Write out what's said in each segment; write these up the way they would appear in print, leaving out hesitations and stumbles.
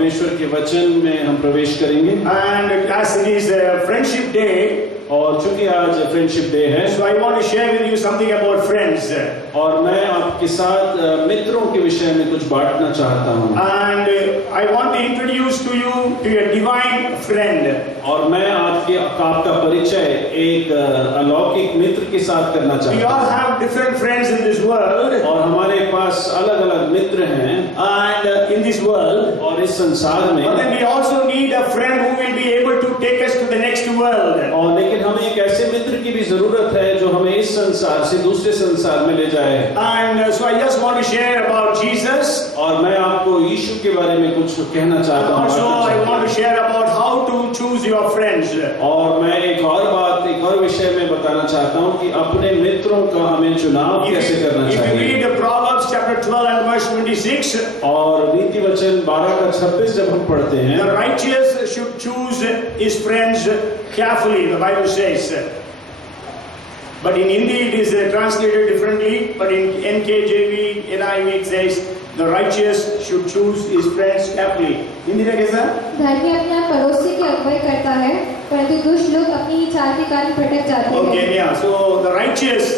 परमेश्वर के वचन में हम प्रवेश करेंगे। And as it is a friendship day, और चूंकि आज फ्रेंडशिप डे है, so I want to share with you something about friends. और मैं आपके साथ मित्रों के विषय में कुछ बांटना चाहता हूँ। And I want to introduce to you to a divine friend. और मैं आपका परिचय एक अलौकिक मित्र के साथ करना We चाहता all हूँ। have different friends in this world, और हमारे पास अलग अलग मित्र हैं and in this world. और इस संसार में, But then we also need a friend who will be able to take us to the next world. और लेकिन हमें एक ऐसे मित्र की भी जरूरत है जो हमें इस संसार से दूसरे संसार में ले जाए। And so I just want to share about Jesus. और मैं आपको यीशु के बारे में कुछ कहना चाहता And हूँ। also I want to share about how to choose your friends. और मैं एक और विषय में बताना चाहता हूँ कि अपने मित्रों का हमें चुनाव कैसे करना If you चाहिए। read Proverbs chapter 12 and verse 26, और नीति वचन 12:26 जब हम पढ़ते हैं, the righteous should choose his friends carefully, the Bible says. But in Hindi it is translated differently, but in NKJV, NIV it says, the righteous should choose his friends carefully. Hindi में कैसा? धर्मी अपने पड़ोसी की अगुवाई करता है, परंतु दुष्ट लोग अपनी ही चाल के कारण भटक जाते हैं। Okay, yeah. So the righteous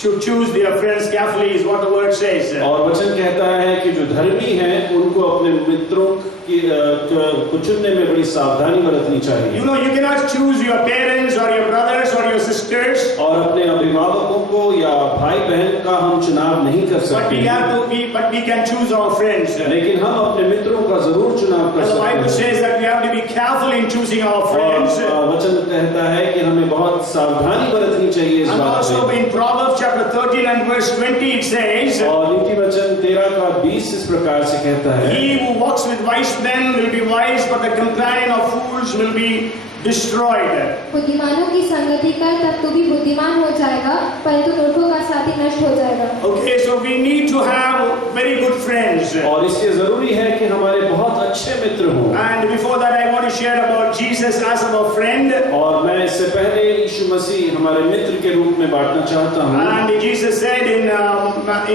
should choose their friends carefully is what the word says. और वचन कहता है कि जो धर्मी हैं उनको अपने मित्रों को चुनने में बड़ी सावधानी बरतनी चाहिए। You know, you cannot choose your parents or your brothers or your sisters. और अपने अभिभावकों को या भाई बहन का हम चुनाव नहीं कर सकते। But we can choose our friends. लेकिन हम अपने मित्रों का जरूर चुनाव कर The सकते Bible हैं। says that we have to be careful in choosing our friends. और वचन कहता है कि हमें बहुत सावधानी बरतनी चाहिए इस And बात also में। in Proverbs chapter 13 and verse 20 it says, और नीति वचन 13:20 इस प्रकार से कहता है, he who walks with wise men will be wise, but the companion of fools will be destroyed. बुद्धिमानों की संगति कर तब तू भी बुद्धिमान हो जाएगा, परंतु मूर्खों का साथी नष्ट हो जाएगा। Okay, so we need to have very good friends. और इसलिए जरूरी है कि हमारे बहुत अच्छे मित्र हों। And before that I want to share about Jesus as our friend. और मैं इससे पहले यीशु मसीह हमारे मित्र के रूप में बांटना चाहता हूँ। And Jesus said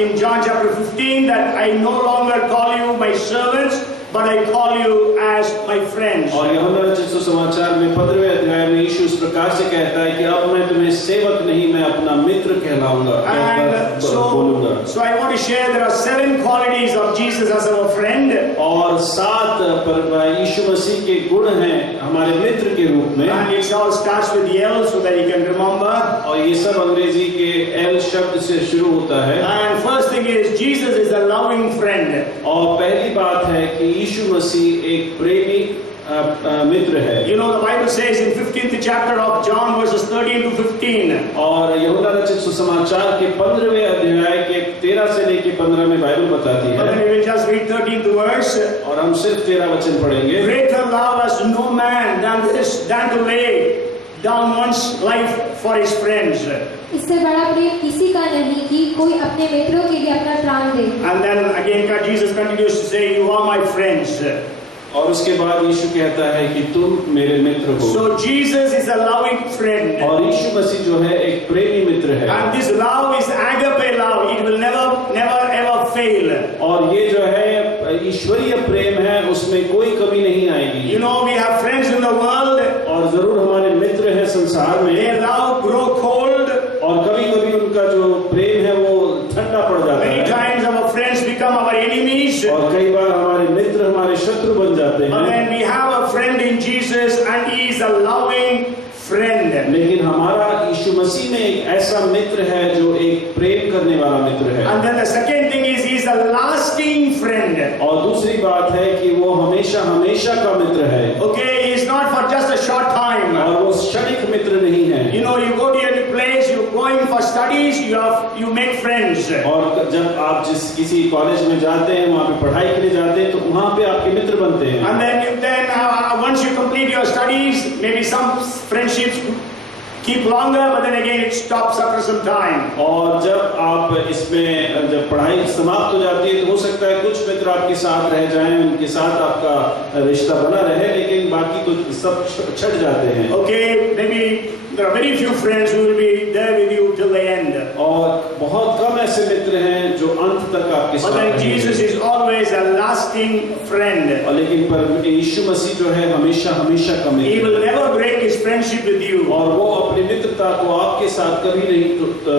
in John chapter 15 that I no longer call you my servants, but I call you as my friends. और यूहन्ना रचित सुसमाचार में 15वें अध्याय में यीशु इस प्रकार से कहता है कि अब मैं तुम्हें सेवक नहीं, मैं अपना मित्र कहलाऊंगा, And बोलूंगा। so I want to share there are 7 qualities of Jesus as our friend. और 7 यीशु मसीह के गुण हैं हमारे मित्र के रूप में। And it all starts with L so that you can remember. और ये सब अंग्रेजी के L शब्द से शुरू होता है। And first thing is Jesus is a loving friend. और पहली बात है कि यीशु मसीह एक प्रेमी मित्र है। You know, the Bible says in 15th chapter of John verses 13 to 15. और यूहन्ना रचित सुसमाचार के 15वें अध्याय के 13 से लेकर 15 में बाइबल बताती But then है। we will just read 13th verse. और हम सिर्फ 13 वचन पढ़ेंगे। Greater love has no man than to lay down one's life for his friends. इससे बड़ा प्रेम किसी का नहीं कि कोई अपने मित्रों के लिए अपना प्राण दे। And then again Jesus continues to say, you are my friends. और उसके बाद यीशु कहता है कि तुम मेरे मित्र हो। So Jesus is a loving friend. और यीशु मसीह जो है एक प्रेमी मित्र है। And this love is agape love. It will never ever fail. और ये जो है ईश्वरीय प्रेम है, उसमें कोई कमी नहीं आएगी। You know, we have friends in the world. और जरूर हमारे मित्र हैं संसार में। Their love grow cold. और कभी-कभी उनका जो प्रेम है वो ठंडा पड़ जाता है। Many times our friends become our enemies. और कई बार हमारे मित्र हमारे शत्रु बन जाते But हैं। then we have a friend in Jesus and he is a loving friend. लेकिन हमारा यीशु मसीह में एक ऐसा मित्र है जो एक प्रेम करने वाला मित्र है। And then the second thing is he is a lasting friend. और दूसरी बात है कि वो हमेशा हमेशा का मित्र है। Okay, he is not for just a short time. और वो क्षणिक मित्र नहीं है। You know, you go to any place, you going for studies, you make friends. और जब आप किसी कॉलेज में जाते हैं, वहाँ पे पढ़ाई के लिए जाते हैं, तो वहाँ पे आपके मित्र बनते हैं। And then once you complete your studies, maybe some friendships keep longer, but then again it stops after some time. और जब आप इसमें जब पढ़ाई समाप्त हो जाती है तो हो सकता है कुछ मित्र आपके साथ रह जाएं, उनके साथ आपका रिश्ता बना रहे, लेकिन बाकी तो सब छट जाते हैं. Okay, maybe there are very few friends who will be there with you till the end. और बहुत कम ऐसे मित्र हैं जो अंत तक आपके But साथ then रहेंगे. Jesus is always a lasting friend. और लेकिन पर यीशु मसीह जो है हमेशा हमेशा का He मित्र will है. never break his friendship with you. और वो अपनी मित्रता को आपके साथ कभी नहीं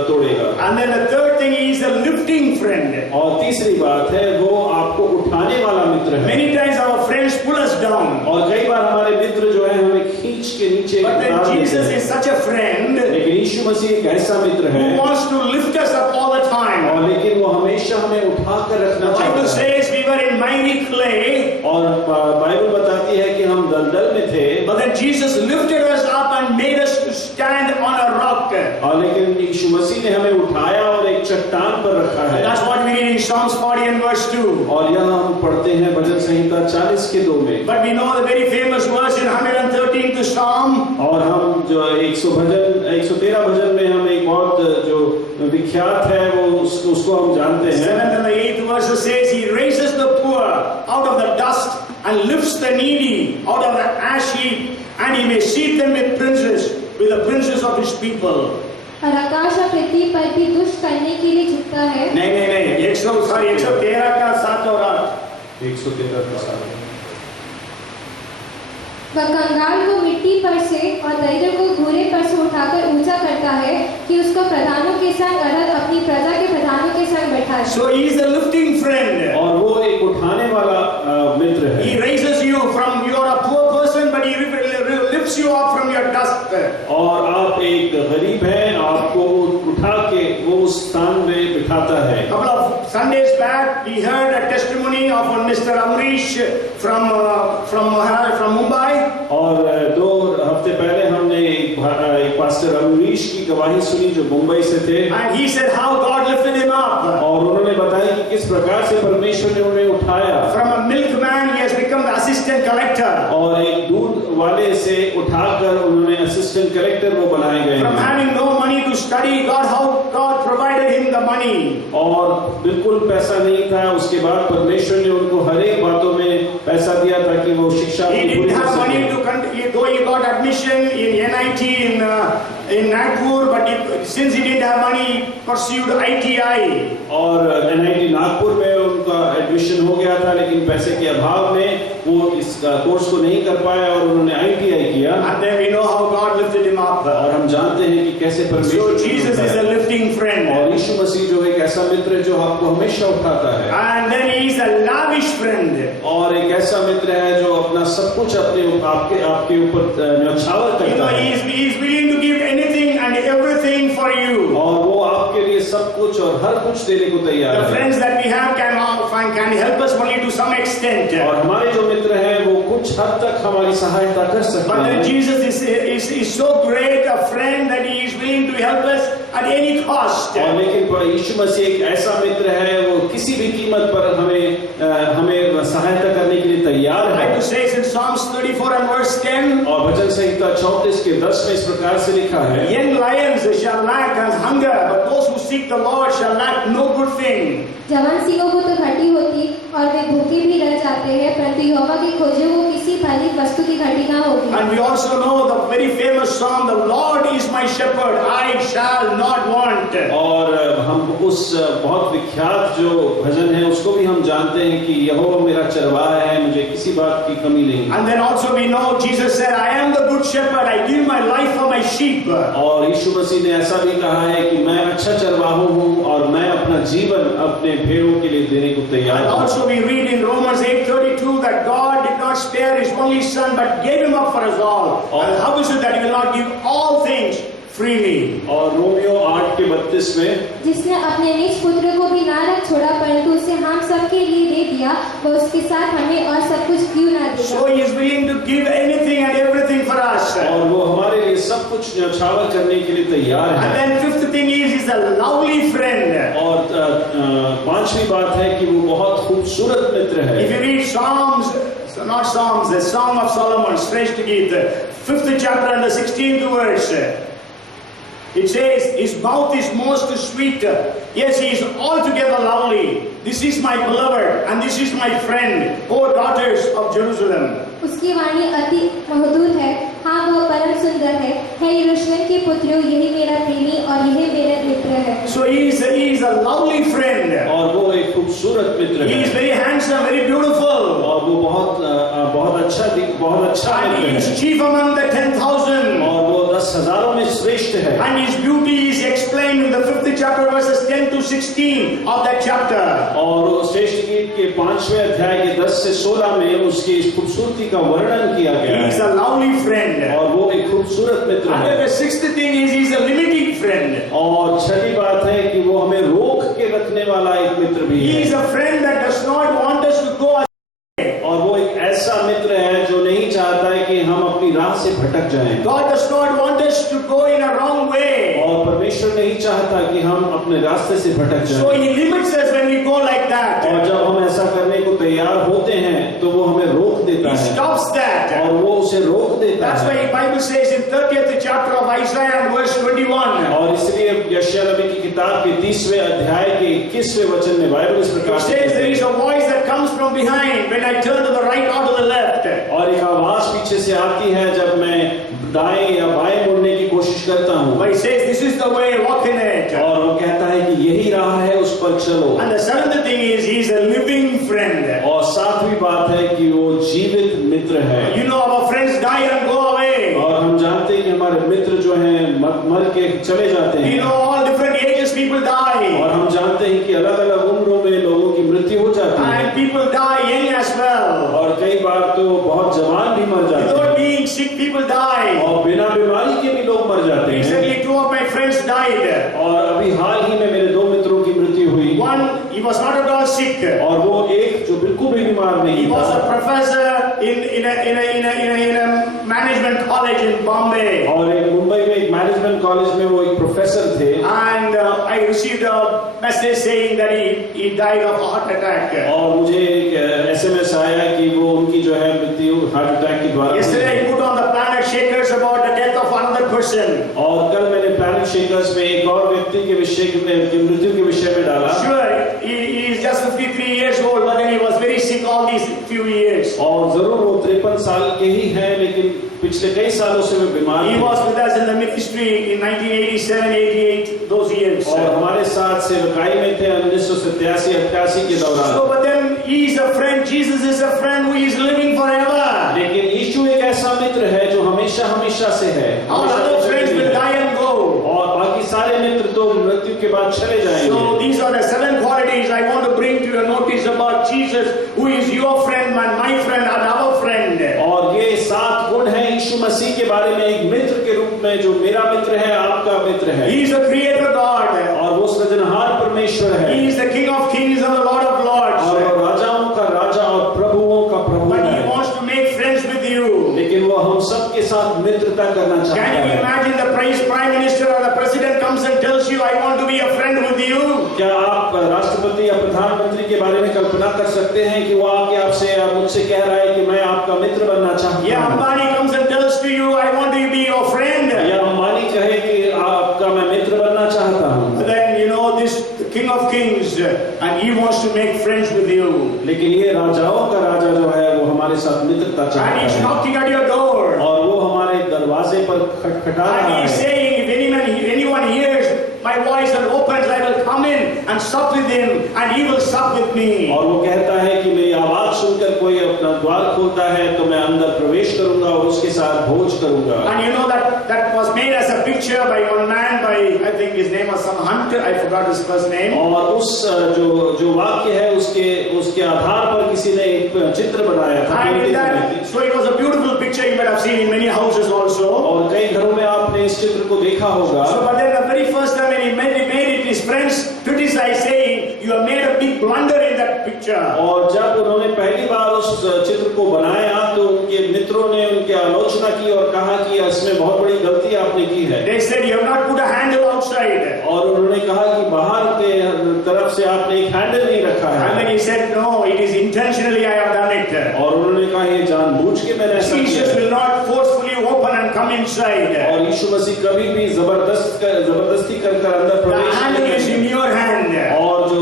तोड़ेगा. And then the third thing, he is a lifting friend. और तीसरी बात है वो आपको उठाने वाला मित्र है. Many times our friends pull us down. और कई बार हमारे मित्र जो है हमें खींच के नीचे But then उतार देते Jesus हैं. is such a friend लेकिन यीशु मसीह एक ऐसा मित्र है who wants to lift us up all the time. और लेकिन वो हमेशा हमें उठा कर The रखना Bible चाहता है. says we were in miry clay, और बाइबल बताती है कि हम दलदल में थे, but then Jesus lifted us up and made us to stand on a rock. और लेकिन यीशु मसीह ने हमें उठाया और एक चट्टान पर रखा है. That's what we read in Psalms 40 and verse 2. और यह हम पढ़ते हैं भजन संहिता 40 के 2 में. But we know the very famous verse in 113th Psalm. और हम जो 113 भजन में हम एक बहुत जो विख्यात है वो उसको हम जानते हैं. 7th and the 8th verse says, He raises the poor out of the dust and lifts the needy out of the ash heap, and He may seat them with the princes of His people. और आकाश और पृथ्वी पर भी दुष्ट करने के लिए झुकता है. नहीं 113 का 7 और 8. 113 का 7. वह कंगाल को मिट्टी पर से और दरिद्र को घोड़े पर से उठाकर ऊंचा करता है कि उसको प्रधानों के संग अर्थात अपनी प्रजा के प्रधानों के संग बैठाए. So he is a lifting friend. और वो एक उठाने वाला मित्र है. He raises you from, you are a poor person, but he lifts you up from your dust. और आप एक गरीब हैं, आपको उठा के वो उस स्थान में बिठाता है. Couple of Sundays back, we heard a testimony of Mr. Amrish from Mumbai. और 2 हफ्ते पहले हमने एक पास्टर अमरीश की गवाही सुनी जो मुंबई से थे. And he said how God lifted him up. और उन्होंने बताया कि किस प्रकार से परमेश्वर ने उन्हें उठाया. From a milkman, he has become the assistant collector. और एक दूध वाले से उठाकर उन्होंने असिस्टेंट कलेक्टर वो बनाए गए. From having no money to study, how God provided him the money. और बिल्कुल पैसा नहीं था, उसके बाद परमेश्वर ने उनको हर एक बातों में पैसा दिया ताकि वो शिक्षा He पूरी didn't कर have money सके. to continue, though he got admission in NIT in Nagpur, but since he didn't have money, he pursued ITI. और NIT नागपुर में उनका एडमिशन हो गया था, लेकिन पैसे के अभाव में वो इस कोर्स को नहीं कर पाया और उन्होंने ITI किया. And then we know how God lifted him up. और हम जानते हैं कि कैसे So परमेश्वर Jesus is a lifting friend. और यीशु मसीह जो एक ऐसा मित्र है जो आपको हमेशा उठाता है. And then he is a lavish friend. और एक ऐसा मित्र है जो अपना सब कुछ आपके ऊपर न्यौछावर करता है. He is willing to give anything and everything for you. और वो आपके लिए सब कुछ और हर कुछ देने को तैयार The है. friends that we have can help us only to some extent. और हमारे जो मित्र हैं वो कुछ हद तक हमारी सहायता कर सकते But then हैं. Jesus is so great a friend that he is willing to help us at any cost. और लेकिन यीशु मसीह एक ऐसा मित्र है वो किसी भी कीमत पर हमें सहायता करने के लिए तैयार I है. like to say in Psalms 34 and verse 10. और भजन संहिता 34 के 10 में इस प्रकार से लिखा है. Young lions shall lack and hunger, but those who seek the Lord shall lack no good thing. जवान सिंहों को तो घटी होती और वे भूखे भी रह जाते हैं, परंतु यहोवा की खोजों को किसी भली वस्तु की घटी ना होगी. And we also know the very famous song, "The Lord is my shepherd, I shall not want." और हम उस बहुत विख्यात जो भजन है उसको भी हम जानते हैं कि यहोवा मेरा चरवाहा है, मुझे किसी बात की कमी नहीं. And then also we know Jesus said, "I am the good shepherd, I give my life for my sheep." और यीशु मसीह ने ऐसा भी कहा है कि मैं अच्छा चरवाहा हूँ और मैं अपना जीवन अपने भेड़ों के लिए देने को तैयार And हूँ. also we read in Romans 8:32 that God did not spare his only son but gave him up for us all. And how is it that he will not give all things freely? और Romeo 8:32 में जिसने अपने निज पुत्र को भी ना रख छोड़ा परंतु उसे हम सबके लिए दे दिया, वह उसके साथ हमें और सब कुछ क्यों ना देगा. So he is willing to give anything and everything for us. और वो हमारे लिए सब कुछ न्यौछावर करने के लिए तैयार And है. then fifth thing is he's a lovely friend. और 5वीं बात है कि वो बहुत खूबसूरत मित्र है. If you read the Song of Solomon, श्रेष्ठ गीत, 5th chapter and the 16th verse. It says, his mouth is most sweet. Yes, he is altogether lovely. This is my beloved, and this is my friend, O daughters of Jerusalem. उसकी वाणी अति मधुर है, हाँ वह परम सुंदर है यरूशलेम के पुत्रों, यही मेरा प्रेमी और यही मेरा मित्र है। So he is a lovely friend. और वो एक खूबसूरत मित्र He है। is very handsome, very beautiful. और वो बहुत अच्छा And मित्र he है। is chief among the 10,000. और वो 10,000 में श्रेष्ठ है। And his beauty is explained in the 5th chapter, verses 10 to 16 of that chapter. और श्रेष्ठ गीत के 5वें अध्याय के 10 से 16 में उसकी इस खूबसूरती का वर्णन किया गया He is है। a lovely friend. और वो एक खूबसूरत मित्र And है। the 6th thing is, he is a limiting friend. और छठी बात है कि वो हमें रोक के रखने वाला एक मित्र भी He है। is a friend that does not want us to go astray. और वो एक ऐसा मित्र है जो नहीं चाहता है कि हम अपनी राह से भटक जाएं। God does not want us to go in a wrong way. और परमेश्वर नहीं चाहता कि हम अपने रास्ते से भटक So जाएं। he limits us when we go like that. और जब हम ऐसा करने को तैयार होते हैं तो वो हमें रोक देता He है stops that. और वो उसे रोक देता That's why है। the Bible says in 30th chapter of Isaiah and verse 21. और इसलिए यशायाह नबी की किताब के 30वें अध्याय के 21वें वचन में बाइबल इस प्रकार It से says there is a voice that comes from behind when I turn to the right or to the left. और एक आवाज पीछे से आती है जब मैं दाएं या बाएं मुड़ने की कोशिश करता हूँ। But he says this is the way, walk in it. और वो कहता है कि यही राह है, उस पर चलो। And the 7th thing is he is a living friend. और 7वीं बात है कि वो जीवित मित्र है। You know our friends die and go away. और हम जानते हैं कि हमारे मित्र जो हैं मर के चले जाते You हैं। know all different ages people die. और हम जानते हैं कि अलग अलग उम्रों में लोगों की मृत्यु हो जाती है। And people die young as well. और कई बार तो बहुत जवान भी मर जाते Without हैं। being sick people die. और बिना बीमारी के भी लोग मर जाते हैं। Recently 2 of my friends died. और अभी हाल ही में मेरे 2 मित्रों की मृत्यु हुई। One, he was not at all sick. और वो एक जो बिल्कुल भी बीमार He नहीं was a था। professor in a management college in Bombay. और एक मुंबई में एक मैनेजमेंट कॉलेज में वो एक प्रोफेसर थे। And I received a message saying that he died of a heart attack. और मुझे एक SMS आया कि वो उनकी जो है मृत्यु हार्ट अटैक के द्वारा। Yesterday I put on the planet shakers about the death of another person. और कल मैंने प्लैनेट शेकर्स में एक और व्यक्ति के विषय की मृत्यु के विषय में डाला। Sure, he is just 53 years old, but then he was very sick all these few years. और जरूर वो 53 साल के ही हैं, लेकिन पिछले कई सालों से वे बीमार He थे। was with us in the ministry in 1987, 88, those years. और हमारे साथ सेवकाई में थे 1987-88 के दौरान। So, but then he is a friend. Jesus is a friend who is living forever. लेकिन यीशु एक ऐसा मित्र है जो हमेशा हमेशा से है। All other friends will die and go. और बाकी सारे मित्र तो मृत्यु के बाद चले जाएंगे। So these are the 7 qualities I want to bring to your notice about Jesus, who is your friend and my friend and our friend. और ये 7 गुण हैं यीशु मसीह के बारे में एक मित्र के रूप में, जो मेरा मित्र है, आपका मित्र है। He is the creator God. और वो सृजनहार परमेश्वर है। He is the King of Kings and the Lord of Lords. और वो राजाओं का राजा और प्रभुओं का प्रभु But है। he wants to make friends with you. लेकिन वो हम सब के साथ मित्रता करना चाहता Can you है। imagine the Prime Minister or the President comes and tells you, I want to be a friend with you? क्या आप राष्ट्रपति या प्रधानमंत्री के बारे में कल्पना कर सकते हैं कि वो आके आपसे या मुझसे कह रहा है कि मैं आपका मित्र बनना चाहता Yeah, हूँ? Ambani comes and tells to you, I want to be your friend. या अंबानी कहे कि आपका मैं मित्र बनना चाहता हूँ। Then you know this King of Kings, and he wants to make friends with you. लेकिन ये राजाओं का राजा जो है वो हमारे साथ मित्रता And चाहता he's है। knocking at your door. और वो हमारे दरवाजे पर खटखटा रहा And he's है। saying, if anyone hears my voice and opens, I will come in and sup with him, and he will sup with me. और वो कहता है कि मेरी आवाज सुनकर कोई अपना द्वार खोलता है तो मैं अंदर प्रवेश करूंगा और उसके साथ भोज करूंगा। And you know that was made as a picture by one man, by I think his name was some Hunter, I forgot his first name. और उस जो वाक्य है उसके आधार पर किसी ने एक चित्र बनाया था। And in that, so it was a beautiful picture you might have seen in many houses also. और कई घरों में आपने इस चित्र को देखा होगा। So, but then the very first time when he made it, his friends criticized, saying, "You have made a big blunder in that picture." और जब उन्होंने पहली बार उस चित्र को बनाया तो उनके मित्रों ने उनकी आलोचना की और कहा कि इसमें बहुत बड़ी गलती आपने की है। They said, "You have not put a handle outside." और उन्होंने कहा कि बाहर के तरफ से आपने एक हैंडल नहीं रखा है। And then he said, "No, it is intentionally I have done it." और उन्होंने कहा ये जानबूझ के मैंने ऐसा किया Jesus है। will not forcefully open and come inside. और यीशु मसीह कभी भी जबरदस्ती कर अंदर The प्रवेश handle नहीं is in करेंगे। your hand. और जो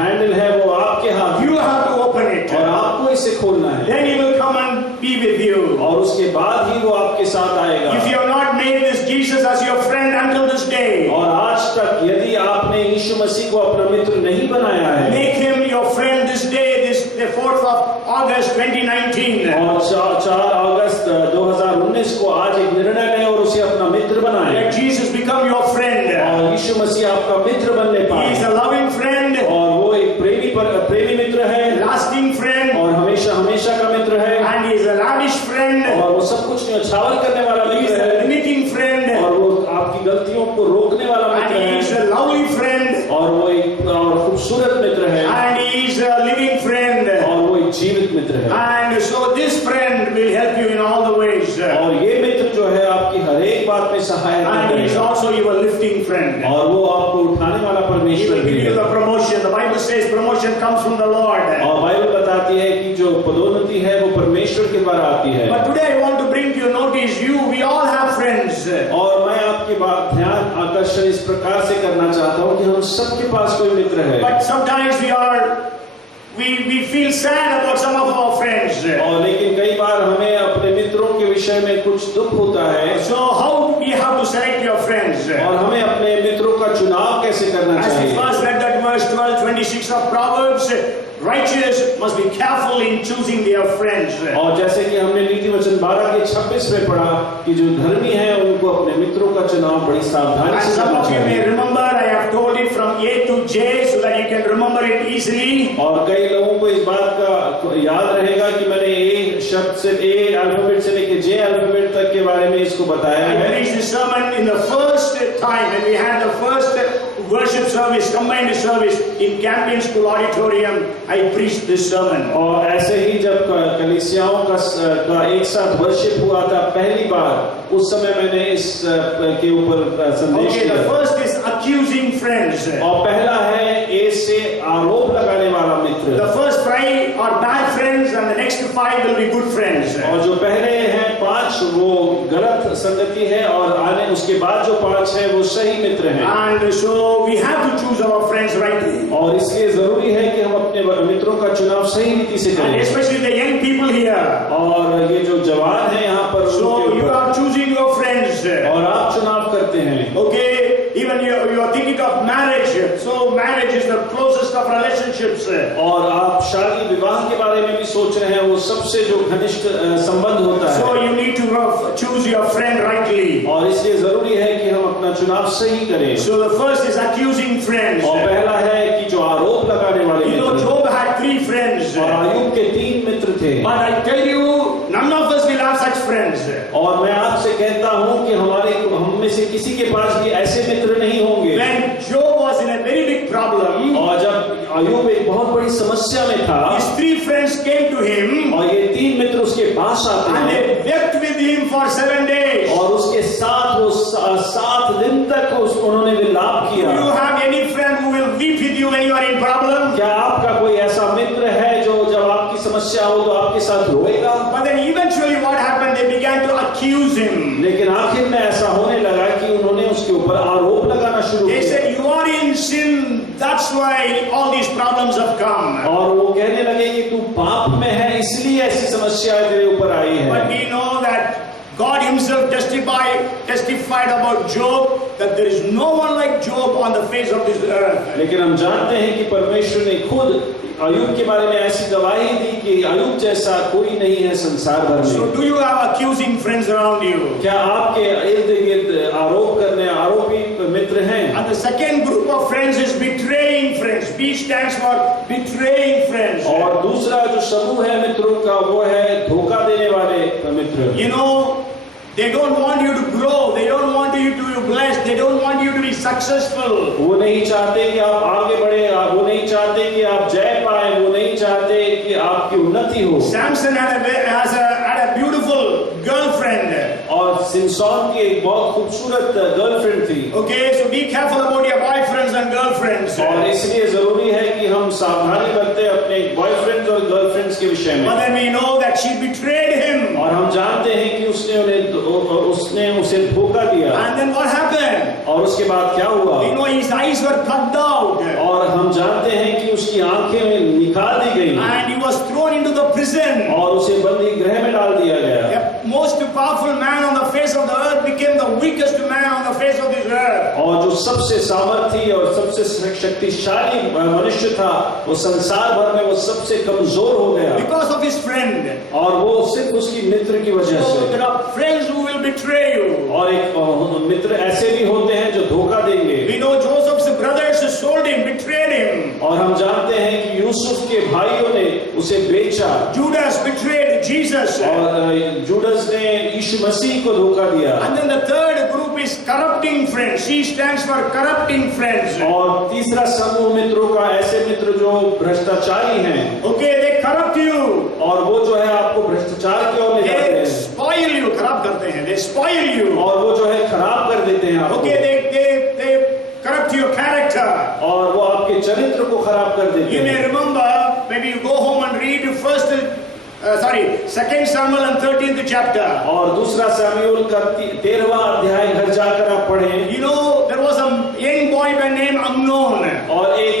हैंडल है वो आपके हाथ You में have to open it. और आपको इसे खोलना है Then he will come and be with you. और उसके बाद ही वो आपके साथ आएगा। If you have not made this Jesus as your friend until this day, और आज तक यदि आपने यीशु मसीह को अपना मित्र नहीं बनाया है, make him your friend this day, the 4th of August 2019. और 4 अगस्त 2019 को आज एक निर्णय लें और उसे अपना मित्र बनाएं। Let Jesus become your friend. और यीशु मसीह आपका मित्र बनने He is पाए। a loving friend, और वो एक प्रेमी मित्र है lasting friend, और हमेशा का मित्र है and he is a lavish friend. और वो सब कुछ न्यौछावर करने वाला He is मित्र a है limiting friend, और वो आपकी गलतियों को रोकने वाला and मित्र he is है a lovely friend, और वो एक खूबसूरत मित्र है and he is a living friend. और वो एक जीवित मित्र है। And so this friend will help you in all the ways. और ये मित्र जो है आपकी हर एक बात में सहायता And he is करेगा also your lifting friend. और वो आपको उठाने वाला He परमेश्वर will भी give you है। the promotion. The Bible says promotion comes from the Lord. और बाइबल बताती है कि जो पदोन्नति है वो परमेश्वर के द्वारा आती है। But today I want to bring to your notice, we all have friends. और मैं आपकी बात ध्यान आकर्षण इस प्रकार से करना चाहता हूँ कि हम सबके पास कोई मित्र है। But sometimes we feel sad about some of our friends. और लेकिन कई बार हमें अपने मित्रों के विषय में कुछ दुख होता है। So how we have to select your friends? और हमें अपने मित्रों का चुनाव कैसे करना As we चाहिए। first read that verse 12:26 of Proverbs, righteous must be careful in choosing their friends. और जैसे कि हमने नीति वचन 12:26 में पढ़ा कि जो धर्मी है उनको अपने मित्रों का चुनाव बड़ी सावधानी And से some करना of you may चाहिए। remember, I have told it from A to J so that you can remember it easily. और कई लोगों को इस बात का याद रहेगा कि मैंने ए शब्द से ए अल्फाबेट से लेकर जे अल्फाबेट तक के बारे में इसको बताया I है। preached this sermon in the first time when we had the first worship service, combined service in Campion School Auditorium. I preached this sermon. और ऐसे ही जब कलीसियाओं का एक साथ वर्शिप हुआ था पहली बार, उस समय मैंने इस के ऊपर संदेश Okay, the दिया। first is accusing friends. और पहला है ए से आरोप लगाने वाला मित्र। The first 5 are bad friends and the next 5 will be good friends. और जो पहले हैं 5 वो गलत संगति है और आने उसके बाद जो 5 है वो सही मित्र हैं। And so we have to choose our friends rightly. और इसलिए जरूरी है कि हम अपने मित्रों का चुनाव सही रीति से And करें। especially the young people here. और ये जो जवान है यहाँ पर So उनके you ऊपर- are choosing your friends. और आप चुनाव करते हैं। Okay, even you are thinking of marriage. So marriage is the closest of relationships. और आप शादी विवाह के बारे में भी सोच रहे हैं, वो सबसे जो घनिष्ठ संबंध होता So है। you need to choose your friend rightly. और इसलिए जरूरी है कि हम अपना चुनाव सही करें। So the first is accusing friends. और पहला है कि जो आरोप लगाने वाले You know, Mitra. Job had 3 friends. और आयुब के 3 मित्र थे। But I tell you, none of us will have such friends. और मैं आपसे कहता हूँ कि हम में से किसी के पास भी ऐसे मित्र नहीं होंगे। When Job was in a very big problem, और जब आयुब एक बहुत बड़ी समस्या में था, his 3 friends came to him और ये 3 मित्र उसके पास आते and हैं they wept with him for 7 days. और उसके साथ वो 7 दिन तक उन्होंने विलाप Do किया। you have any friend who will weep with you when you are in problem? क्या आपका कोई ऐसा मित्र है जो जब आपकी समस्या हो तो आपके साथ रोएगा? But then eventually what happened? They began to accuse him. लेकिन आखिर में ऐसा होने लगा कि उन्होंने उसके ऊपर आरोप लगाना शुरू They किया said, you are in sin. That's why all these problems have come. और वो कहने लगे कि तू पाप में है इसलिए ऐसी समस्या तेरे ऊपर आई है। But we know that God himself testified about Job that there is no one like Job on the face of this earth. लेकिन हम जानते हैं कि परमेश्वर ने खुद अय्यूब के बारे में ऐसी गवाही दी कि अय्यूब जैसा कोई नहीं है संसार भर So में। do you have accusing friends around you? क्या आपके इर्द गिर्द आरोप करने आरोपी मित्र हैं? And the second group of friends is betraying friends. B stands for betraying friends. और दूसरा जो समूह है मित्रों का वो है धोखा देने वाले मित्र। You know, they don't want you to grow. They don't want you to be blessed. They don't want you to be successful. वो नहीं चाहते कि आप आगे बढ़े, वो नहीं चाहते कि आप जय पाए, वो नहीं चाहते कि आपकी उन्नति हो। Samson had a beautiful girlfriend. और सिमसोन की एक बहुत खूबसूरत गर्लफ्रेंड थी। Okay, so be careful about your boyfriends and girlfriends. और इसलिए जरूरी है कि हम सावधानी बरतें अपने बॉयफ्रेंड्स और गर्लफ्रेंड्स के विषय में। But then we know that she betrayed him. और और हम जानते हैं कि उसने उसे धोखा दिया। And then what happened? और उसके बाद क्या हुआ? We know his eyes were plucked out. और हम जानते हैं कि उसकी आंखें निकाल दी गई And he was thrown into the prison. और उसे बंदी गृह में डाल दिया गया। The most powerful man on the face of the earth became the weakest man on the face of this earth. और जो सबसे सामर्थी और सबसे शक्तिशाली मनुष्य था, वो संसार भर में वो सबसे कमजोर हो गया Because of his friend. और वो सिर्फ उसकी मित्र की वजह So से। there are friends who will betray you. और एक मित्र ऐसे भी होते हैं जो धोखा देंगे। We know Joseph's brothers sold him, betrayed him. और हम जानते हैं कि यूसुफ के भाइयों ने उसे बेचा। Judas betrayed Jesus. और जुडस ने यीशु मसीह को धोखा दिया। And then the third group is corrupting friends. C stands for corrupting friends. और तीसरा समूह मित्रों का ऐसे मित्र जो भ्रष्टाचारी हैं। Okay, they corrupt you. और वो जो है आपको भ्रष्टाचार की ओर ले जाते They हैं। spoil you. खराब करते हैं. They spoil you. और वो जो है खराब कर देते हैं आपको। Okay, they corrupt your character. और वो आपके चरित्र को खराब कर देते You may हैं। remember, maybe you go home and read Second Samuel and 13th chapter. और दूसरा शमूएल का 13वां अध्याय घर जाकर आप पढ़ें। You know, there was a young boy by name Amnon. और एक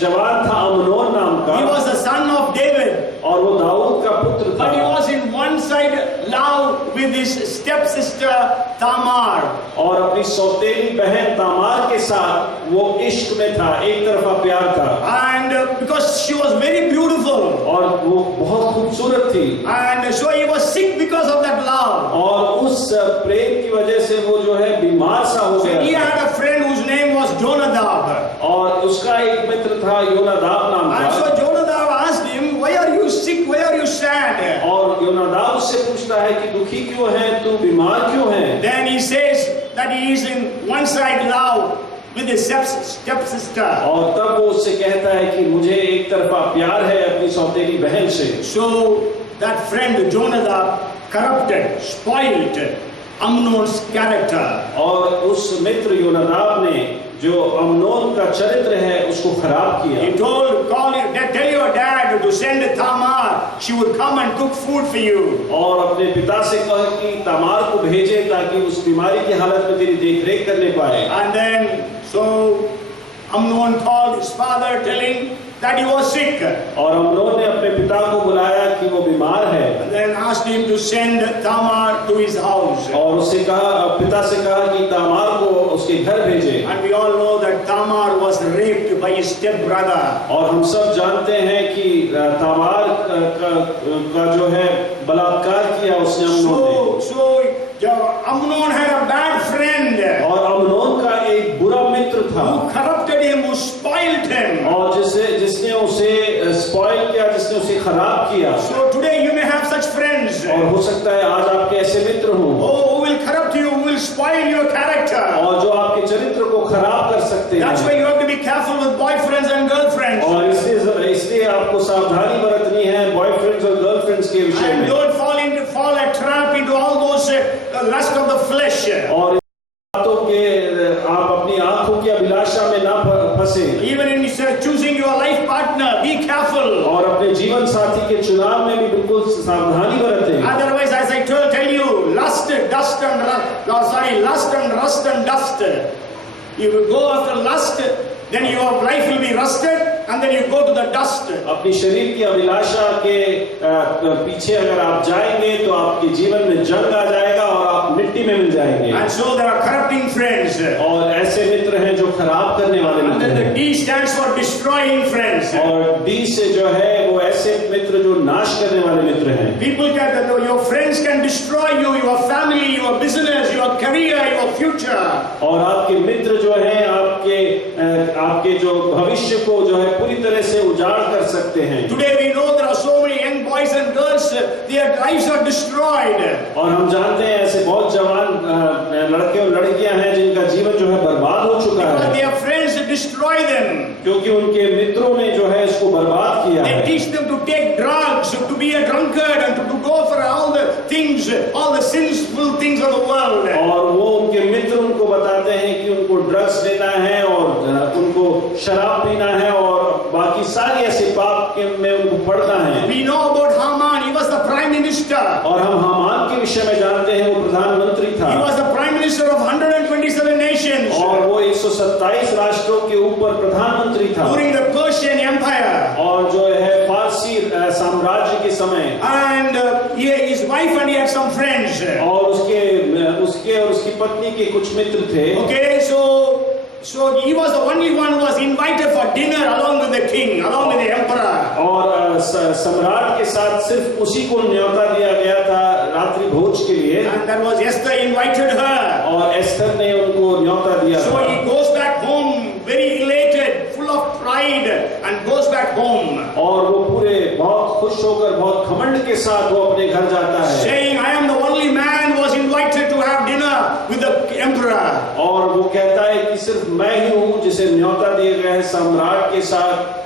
जवान था अम्नोन नाम का। He was the son of David. और वो दाऊद का पुत्र था। But he was in one side love with his stepsister Tamar. और अपनी सौतेली बहन तामार के साथ वो इश्क में था, एक तरफा प्यार था। And because she was very beautiful. और वो बहुत खूबसूरत थी। And so he was sick because of that love. और उस प्रेम की वजह से वो जो है बीमार सा हो गया। He had a friend whose name was Jonadab. और उसका एक मित्र था योनादाब नाम And so का। Jonadab asked him, "Why are you sick? Why are you sad?" और योनादाब उससे पूछता है कि दुखी क्यों है, तू बीमार क्यों है? Then he says that he is in one side love with his stepsister. और तब वो उससे कहता है कि मुझे एक तरफा प्यार है अपनी सौतेली बहन से। So that friend Jonadab corrupted, spoiled Amnon's character. और उस मित्र योनादाब ने जो अम्नोन का चरित्र है उसको खराब किया। He told, tell your dad to send Tamar. She would come and cook food for you. और अपने पिता से कहा कि तमार को भेजे ताकि उस बीमारी की हालत में तेरी देखरेख करने पाए। And then so Amnon called his father, telling that he was sick. और अम्नोन ने अपने पिता को बुलाया कि वो बीमार है। And then asked him to send Tamar to his house. और उससे कहा, पिता से कहा कि तामार को उसके घर भेजे। And we all know that Tamar was raped by his stepbrother. और हम सब जानते हैं कि तामार का जो है बलात्कार किया उसने अम्नोन ने। So Amnon had a bad friend. और अम्नोन का एक बुरा मित्र था। Who corrupted him, who spoiled him. और जिसने उसे स्पॉइल किया, जिसने उसे खराब किया। So today you may have such friends. और हो सकता है आज आपके ऐसे मित्र हों। Who will corrupt you, who will spoil your character. और जो आपके चरित्र को खराब कर सकते हैं। That's why you have to be careful with boyfriends and girlfriends. और इसलिए आपको सावधानी बरतनी है बॉयफ्रेंड्स और गर्लफ्रेंड्स के विषय And में। don't fall a trap into all those lust of the flesh. और बातों के आप अपनी आंखों की अभिलाषा में ना फंसे। Even in choosing your life partner, be careful. और अपने जीवन साथी के चुनाव में भी बिल्कुल सावधानी बरतें। Otherwise, as I tell you, lust and rust and dust. You will go after lust, then your life will be rusted, and then you go to the dust. अपनी शरीर की अभिलाषा के पीछे अगर आप जाएंगे तो आपके जीवन में जंग आ जाएगा और आप मिट्टी में मिल जाएंगे। And so there are corrupting friends. और ऐसे मित्र हैं जो खराब करने वाले And मित्र then the हैं। D stands for destroying friends. और डी से जो है वो ऐसे मित्र जो नाश करने वाले मित्र हैं। People your friends can destroy you, your family, your business, your career, your future. और आपके मित्र जो हैं आपके जो भविष्य को जो है पूरी तरह से उजाड़ कर सकते हैं। Today we know there are so many young boys and girls, their lives are destroyed. और हम जानते हैं ऐसे बहुत जवान लड़के और लड़कियां हैं जिनका जीवन जो है बर्बाद हो चुका है। Because their friends destroy them. क्योंकि उनके मित्रों ने जो है इसको बर्बाद किया है। They teach them to take drugs, to be a drunkard, and to go for all the things, all the sinful things of the world. और वो उनके मित्र उनको बताते हैं कि उनको ड्रग्स लेना है और उनको शराब पीना है और बाकी सारी ऐसे पाप में उनको पड़ना है। We know about Haman. He was the prime minister. और हम हामान के विषय में जानते हैं, वो प्रधानमंत्री था। He was the prime minister of 127 nations और वो 127 राष्ट्रों के ऊपर प्रधानमंत्री था during the Persian Empire. और जो है फारसी साम्राज्य के समय। And his wife and he had some friends. और उसके और उसकी पत्नी के कुछ मित्र थे। Okay, so he was the only one who was invited for dinner along with the king, along with the emperor. और सम्राट के साथ सिर्फ उसी को न्योता दिया गया था रात्रि भोज के लिए। And that was Esther invited her. और एस्थर ने उनको न्योता दिया। So he goes back home very elated, full of pride, and goes back home. और वो पूरे बहुत खुश होकर, बहुत घमंड के साथ वो अपने घर जाता है। Saying, I am the only man who was invited to have dinner with the emperor. और वो कहता है कि सिर्फ मैं ही हूँ जिसे न्योता दिया गया है सम्राट के साथ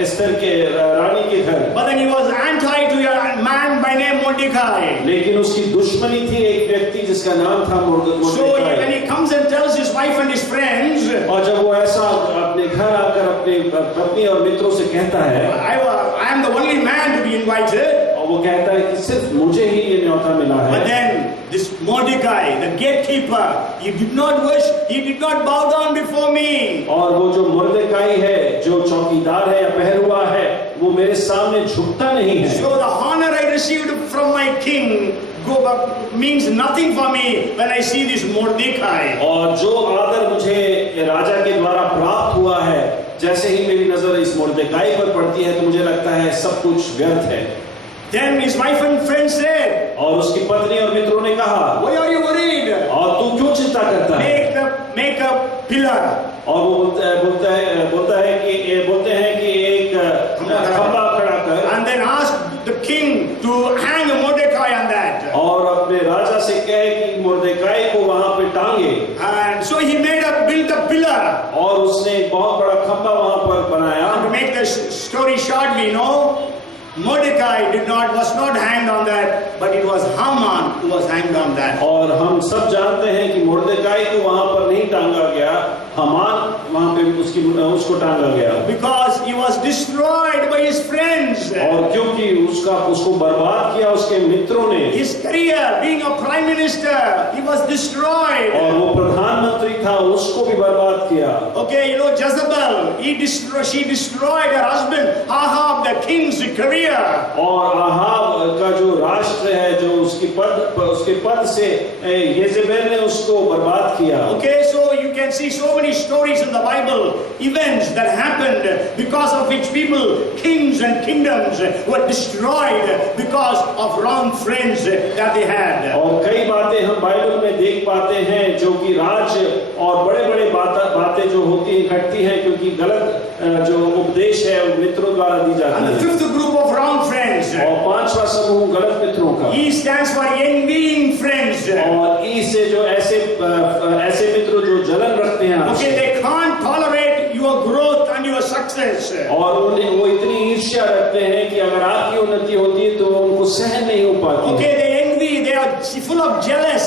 एस्थर के रानी के घर। But then he was anti to a man by name Mordecai. लेकिन उसकी दुश्मनी थी एक व्यक्ति जिसका नाम था So मुर्देकाई। when he comes and tells his wife and his friends, और जब वो ऐसा अपने घर आकर अपनी पत्नी और मित्रों से कहता है, I am the only man to be invited. और वो कहता है कि सिर्फ मुझे ही ये न्योता मिला है। But then this Mordecai, the gatekeeper, he did not worship, he did not bow down before me. और वो जो मुर्देकाई है, जो चौकीदार है या पहरुआ है, वो मेरे सामने झुकता नहीं है। So the honor I received from my king means nothing for me when I see this Mordecai. और जो आदर मुझे राजा के द्वारा प्राप्त हुआ है, जैसे ही मेरी नजर इस मुर्देकाई पर पड़ती है तो मुझे लगता है सब कुछ व्यर्थ है। Then his wife and friends said, और उसकी पत्नी और मित्रों ने कहा, why are you worried? और तू क्यों चिंता करता है? Make a pillar. और वो बोलते हैं कि एक खंभा खड़ा कर। And then ask the king to hang a Mordecai on that. और अपने राजा से कहे कि मुर्देकाई को वहां पे टांगे। And so he built a pillar. और उसने एक बहुत बड़ा खंभा वहां पर बनाया। And to make the story short, we know Mordecai was not hanged on that, but it was Haman who was hanged on that. और हम सब जानते हैं कि मुर्देकाई को वहां पर नहीं टांगा गया, हामान वहां पे उसको टांगा गया। Because he was destroyed by his friends. और क्योंकि उसको बर्बाद किया उसके मित्रों ने। His career, being a prime minister, he was destroyed. और वो प्रधानमंत्री था, उसको भी बर्बाद किया। Okay, you know Jezebel, she destroyed her husband Ahab, the king's career. और आहाब का जो राष्ट्र है, जो उसके पद से येजेबेल ने उसको बर्बाद किया। Okay, so you can see so many stories in the Bible, events that happened because of which people, kings and kingdoms were destroyed because of wrong friends that they had. और कई बातें हम बाइबल में देख पाते हैं जो कि राज्य और बड़े-बड़े बातें जो होती हैं घटती हैं क्योंकि गलत जो उपदेश है वो मित्रों द्वारा दी जाती है। And the fifth group of wrong friends. और पांचवा समूह गलत मित्रों का। E stands for envying friends. और ई से जो ऐसे मित्र जो जलन रखते हैं। Okay, they can't tolerate your growth and your success. और वो इतनी ईर्ष्या रखते हैं कि अगर आपकी उन्नति होती है तो उनको सहन नहीं हो पाती। Okay, they envy, they are full of jealous.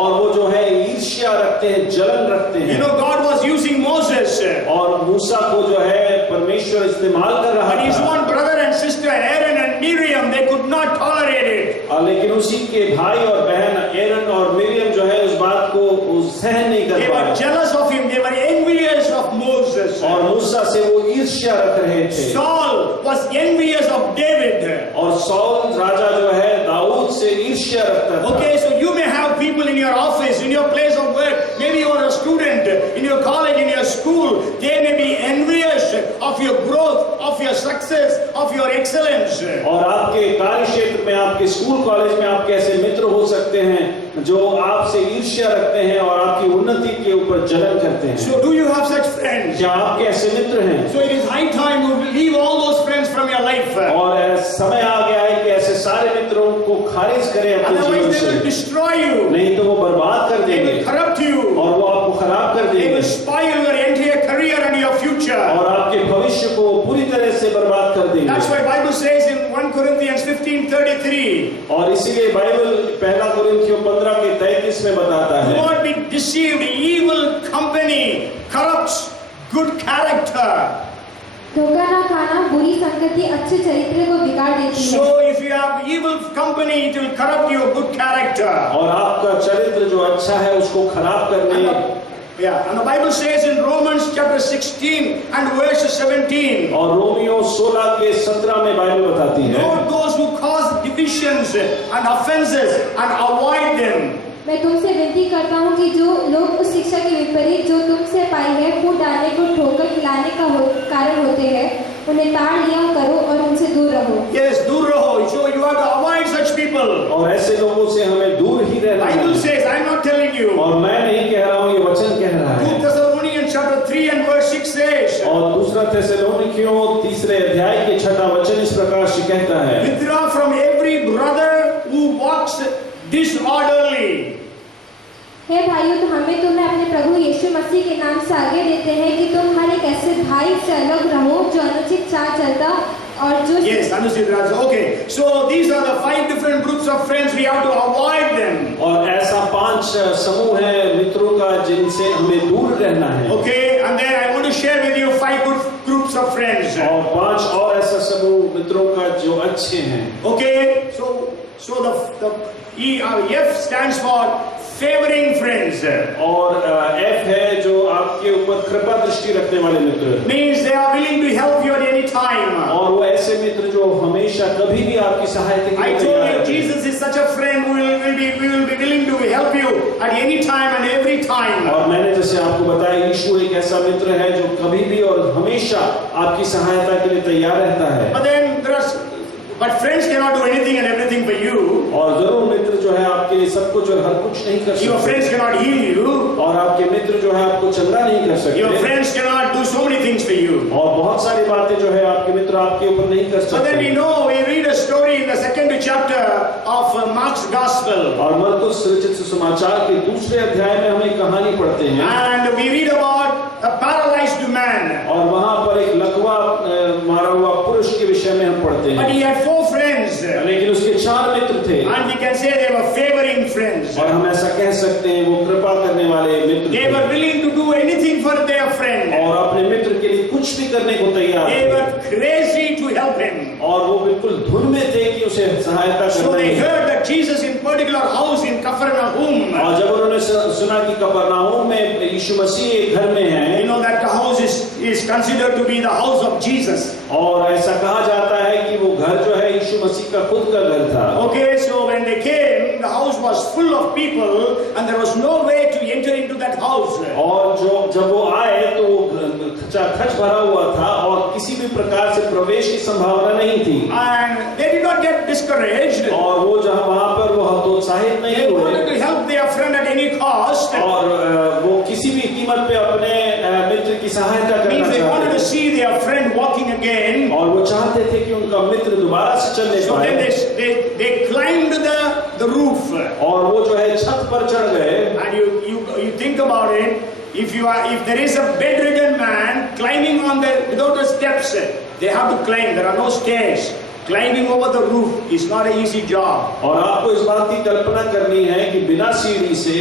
और वो जो है ईर्ष्या रखते हैं, जलन रखते हैं। You know, God was using Moses. और मूसा को जो है परमेश्वर इस्तेमाल कर रहा But his था। own brother and sister Aaron and Miriam, they could not tolerate it. लेकिन उसी के भाई और बहन एरन और मिरियम जो है उस बात को सहन नहीं कर They were पाए। jealous of him. They were envious of Moses. और मूसा से वो ईर्ष्या रख रहे थे। Saul was envious of David. और सौल राजा जो है दाऊद से ईर्ष्या रखता था। Okay, so you may have people in your office, in your place of work. Maybe you are a student in your college, in your school. They may be envious of your growth, of your success, of your excellence. और आपके कार्य क्षेत्र में, आपके school college में आपके ऐसे मित्र हो सकते हैं जो आपसे ईर्ष्या रखते हैं और आपकी उन्नति के ऊपर जलन करते हैं। So do you have such friends? क्या आपके ऐसे मित्र हैं? So it is high time you leave all those friends from your life. और समय आ गया है कि ऐसे सारे मित्रों को खारिज करें अपने Otherwise जीवन they will से। destroy you. नहीं तो वो बर्बाद कर They देंगे will corrupt you. और वो आपको खराब कर They देंगे will spoil your entire career and your future. और आपके भविष्य को पूरी तरह से बर्बाद कर देंगे। That's why Bible says in 1 Corinthians 15:33. और इसीलिए बाइबल 1 कुरिन्थियों 15 के 33 में बताता Do है, not be deceived. Evil company corrupts good character. धोखा ना खाना बुरी संगति अच्छे चरित्र को बिगाड़ देती है। So if you you have evil company, it will corrupt your good character. और आपका चरित्र जो अच्छा है उसको खराब करने Yeah, and the Bible says in Romans chapter 16 and verse 17. और रोमियो 16 के 17 में बाइबल बताती है Note those who cause divisions and offenses and avoid them. मैं तुमसे विनती करता हूँ कि जो लोग उस शिक्षा के विपरीत जो तुमसे पाई है फूट डालने को ठोकर खिलाने का कारण होते हैं उन्हें ताड़ लिया करो और उनसे दूर रहो। Yes, दूर रहो. So you have to avoid such people. और ऐसे लोगों से हमें दूर ही रहना है। Bible says, I am not telling you. और मैं नहीं कह रहा हूँ, ये वचन कह रहा है। 2 Thessalonians chapter 3 and verse 6 says. और दूसरा थिस्सलुनीकियों 3 अध्याय के 6 वचन इस प्रकार से कहता है। Withdraw from every brother who walks disorderly. हे भाइयों, तो हमें तुम्हें अपने प्रभु यीशु मसीह के नाम से आगे देते हैं कि तुम हर एक ऐसे भाई से अलग रहो जो अनुचित चाल चलता और जो Yes, अनुचित राज. Okay, so these are the 5 different groups of friends. We have to avoid them. और ऐसा 5 समूह है मित्रों का जिनसे हमें दूर रहना है। Okay, and then I want to share with you 5 good groups of friends. और 5 और ऐसा समूह मित्रों का जो अच्छे हैं। Okay, so the F stands for favoring friends. और F है जो आपके ऊपर कृपा दृष्टि रखने वाले मित्र। Means they are willing to help you at any time. और वो ऐसे मित्र जो हमेशा कभी भी आपकी सहायता के I लिए told तैयार you हैं। Jesus is such a friend who will be willing to help you at any time and every time. और मैंने जैसे आपको बताया यीशु एक ऐसा मित्र है जो कभी भी और हमेशा आपकी सहायता के लिए तैयार रहता है। But friends cannot do anything and everything for you. और जरूर मित्र जो है आपके लिए सब कुछ और हर कुछ नहीं कर सकते। Your friends cannot heal you. और आपके मित्र जो है आपको चंगा नहीं कर सकते। Your friends cannot do so many things for you. और बहुत सारी बातें जो है आपके मित्र आपके ऊपर नहीं कर सकते। So then we read a story in the 2nd chapter of Mark's Gospel. और मरकुस रचित सुसमाचार के 2 अध्याय में हम एक कहानी पढ़ते हैं। And we read about a paralyzed man. और वहाँ पर एक लकवा मारा हुआ पुरुष के विषय में हम पढ़ते हैं। But he had 4 friends. लेकिन उसके 4 मित्र थे। And we can say they were favoring friends. और हम ऐसा कह सकते हैं वो कृपा करने वाले मित्र थे। They were willing to do anything for their friend. और अपने मित्र के लिए कुछ भी करने को तैयार They were crazy to help him. और वो बिल्कुल धुन में थे कि उसे सहायता So करनी they है। heard that Jesus in particular house in Capernaum. और जब उन्होंने सुना कि कफरनहूम में यीशु मसीह एक घर में है। You know that the house is considered to be the house of Jesus. और ऐसा कहा जाता है कि वो घर जो है यीशु मसीह का खुद का घर था। Okay, so when they came, the house was full of people and there was no way to enter into that house. और जब वो आए तो खच भरा हुआ था और किसी भी प्रकार से प्रवेश की संभावना नहीं थी। And they did not get discouraged. और वो जहाँ वहाँ पर वो हतोत्साहित नहीं They हुए। wanted to help their friend at any cost. और वो किसी भी कीमत पे अपने मित्र की सहायता करना Means they wanted चाहते to थे। see their friend walking again. और वो चाहते थे कि उनका मित्र दोबारा से चलने So then पाए। they climbed the roof. और वो जो है छत पर चढ़ गए। And you think about it. If there is a bedridden man climbing without the steps, they have to climb. There are no stairs. Climbing over the roof is not an easy job. और आपको इस बात की कल्पना करनी है कि बिना सीढ़ी से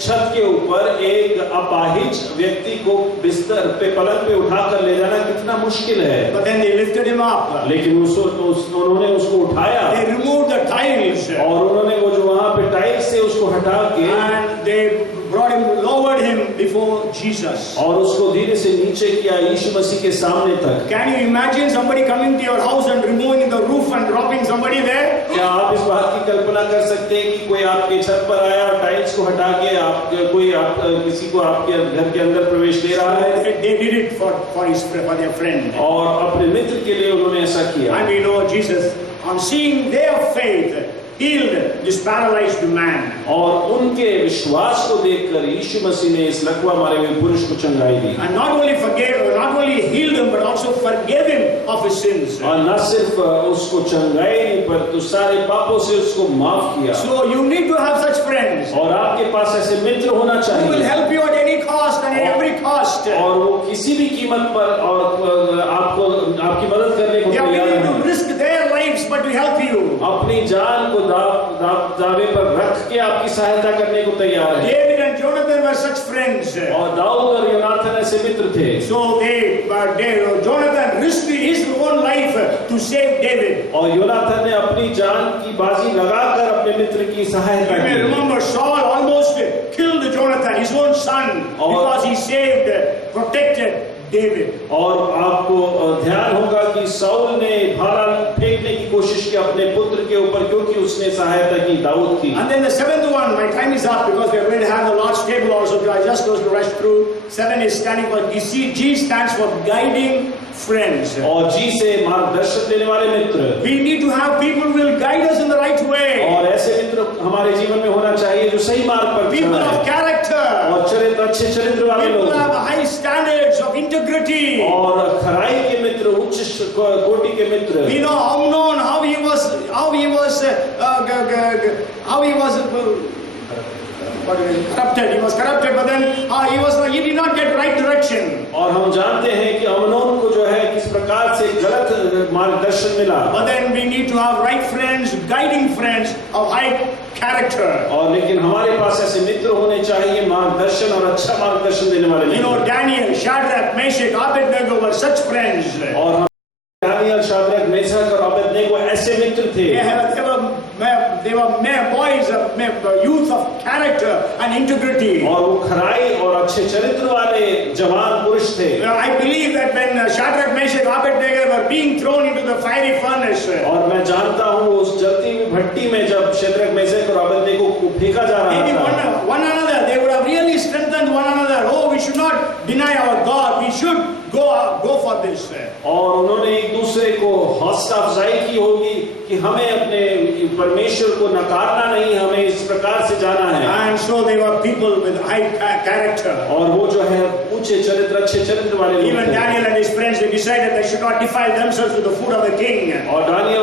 छत के ऊपर एक अपाहिज व्यक्ति को बिस्तर पे पलंग पे उठाकर ले जाना कितना मुश्किल है। But then they lifted him up. लेकिन उन्होंने उसको उठाया। They removed the tiles. और उन्होंने वो जो वहाँ पे टाइल्स से उसको हटा के And they lowered him before Jesus. और उसको धीरे से नीचे किया यीशु मसीह के सामने तक। Can you imagine somebody coming to your house and removing the roof and dropping somebody there? क्या आप इस बात की कल्पना कर सकते हैं कि कोई आपके छत पर आया और टाइल्स को हटा के किसी को आपके घर के अंदर प्रवेश दे रहा है? They did it for their friend. और अपने मित्र के लिए उन्होंने ऐसा किया। And we know Jesus, on seeing their faith, healed this paralyzed man. और उनके विश्वास को देखकर यीशु मसीह ने इस लकवा मारे हुए पुरुष को चंगाई दी। And not only healed him, but also forgave him of his sins. और न सिर्फ उसको चंगाई दी पर तो सारे पापों से उसको माफ किया। So you need to have such friends. और आपके पास ऐसे मित्र होना Who will चाहिए। help you at any cost and at every cost. और वो किसी भी कीमत पर और आपकी मदद करने को They are तैयार willing हैं। to risk their lives, but to help you. अपनी जान को दावे पर रख के आपकी सहायता करने को तैयार है। David and Jonathan were such friends. और दाऊद और योनाथन ऐसे मित्र थे। So Jonathan risked his own life to save David. और योनाथन ने अपनी जान की बाजी लगाकर अपने मित्र की सहायता You may की। remember Saul almost killed Jonathan, his own son, because he saved, protected David. और आपको ध्यान होगा कि साउल ने भाला फेंकने की कोशिश की अपने पुत्र के ऊपर, क्योंकि उसने सहायता की दाऊद की। And then the seventh one, my time is up because we are going to have the Lord's table also. I just going to rush through. 7 is standing for G stands for guiding friends. और जी से मार्गदर्शन देने वाले मित्र। We need to have people who will guide us in the right way. और ऐसे मित्र हमारे जीवन में होना चाहिए जो सही मार्ग पर चल People रहे हैं। of character. और चरित्र अच्छे चरित्र वाले People लोग। who have high standards of integrity. और खराई के मित्र, उच्च कोटि के मित्र। We know Amnon, how he was corrupted. He was corrupted, but then he did not get right direction. और हम जानते हैं कि अमनोन को जो है किस प्रकार से गलत मार्गदर्शन मिला। But then we need to have right friends, guiding friends of high character. और लेकिन हमारे पास ऐसे मित्र होने चाहिए मार्गदर्शन और अच्छा मार्गदर्शन देने वाले मित्र। You know, Daniel, Shadrach, Meshach, Abednego were such friends. और हम दानियल, शाद्रक, मेशक और अबेदनेगो ऐसे मित्र थे। They were boys, youth of character and integrity. और वो खराई और अच्छे चरित्र वाले जवान पुरुष थे। I believe that when Shadrach, Meshach, Abednego were being thrown into the fiery furnace. और मैं जानता हूँ उस जलती हुई भट्टी में जब शाद्रक, मेशक और अबेदनेगो को फेंका जा रहा maybe था। one another, they would have really strengthened one another. Oh, we should not deny our God. We should go for this. और उन्होंने एक दूसरे को हौसला अफजाई की होगी कि हमें अपने परमेश्वर को नकारना नहीं, हमें इस प्रकार से जाना है। And so they were people with high character. और वो जो है ऊंचे चरित्र, अच्छे चरित्र वाले लोग Even थे। Daniel and his friends, they decided they should not defile themselves with the food of the king. और दानियल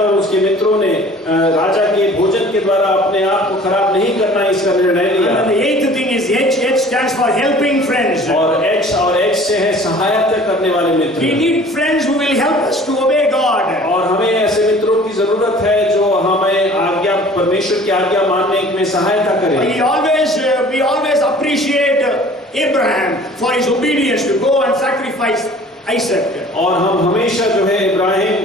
और उसके मित्रों ने राजा के भोजन के द्वारा अपने आप को खराब नहीं करना इसका निर्णय लिया। And the eighth thing is H stands for helping friends. और H से है सहायता करने वाले मित्र। We need friends who will help us to obey God. और हमें ऐसे मित्रों की जरूरत है जो हमें परमेश्वर की आज्ञा मानने में सहायता करें। We always appreciate Abraham for his obedience to go and sacrifice Isaac. और हम हमेशा जो है इब्राहिम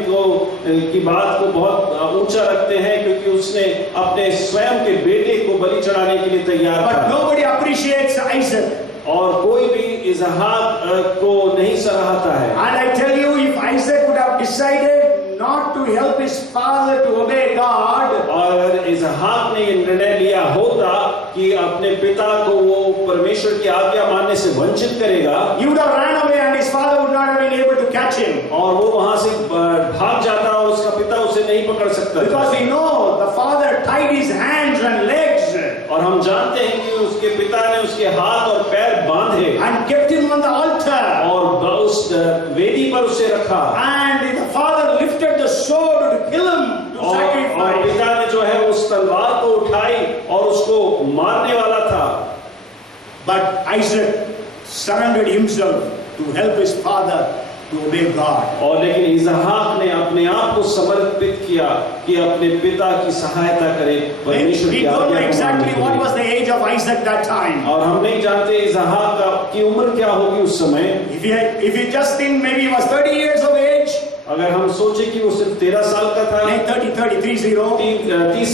की बात को बहुत ऊंचा रखते हैं, क्योंकि उसने अपने स्वयं के बेटे को बलि चढ़ाने के लिए तैयार था। But nobody appreciates Isaac. और कोई भी इसहाक को नहीं सराहता है। And I tell you, if Isaac would have decided not to help his father to obey God, और अगर इसहाक ने निर्णय लिया होता कि अपने पिता को वो परमेश्वर की आज्ञा मानने से वंचित करेगा, he would have ran away and his father would not have been able to catch him. और वो वहां से भाग जाता और उसका पिता उसे नहीं पकड़ सकता। Because we know the father tied his hands and legs. और हम जानते हैं कि उसके पिता ने उसके हाथ और पैर बांधे And kept him on the altar. और उस वेदी पर उसे रखा। And the father lifted the sword to kill him, to और sacrifice. पिता ने जो है उस तलवार को उठाई और उसको मारने वाला था। But Isaac surrendered himself to help his father to obey God. और लेकिन इसहाक ने अपने आप को समर्पित किया कि अपने पिता की सहायता करे परमेश्वर की We don't know आज्ञा को exactly मानने के what लिए। was the age of Isaac that time. और हम नहीं जानते इसहाक की उम्र क्या होगी उस समय। If you just think maybe he was 30 years of age, अगर हम सोचे कि वो सिर्फ 13 साल का था, 30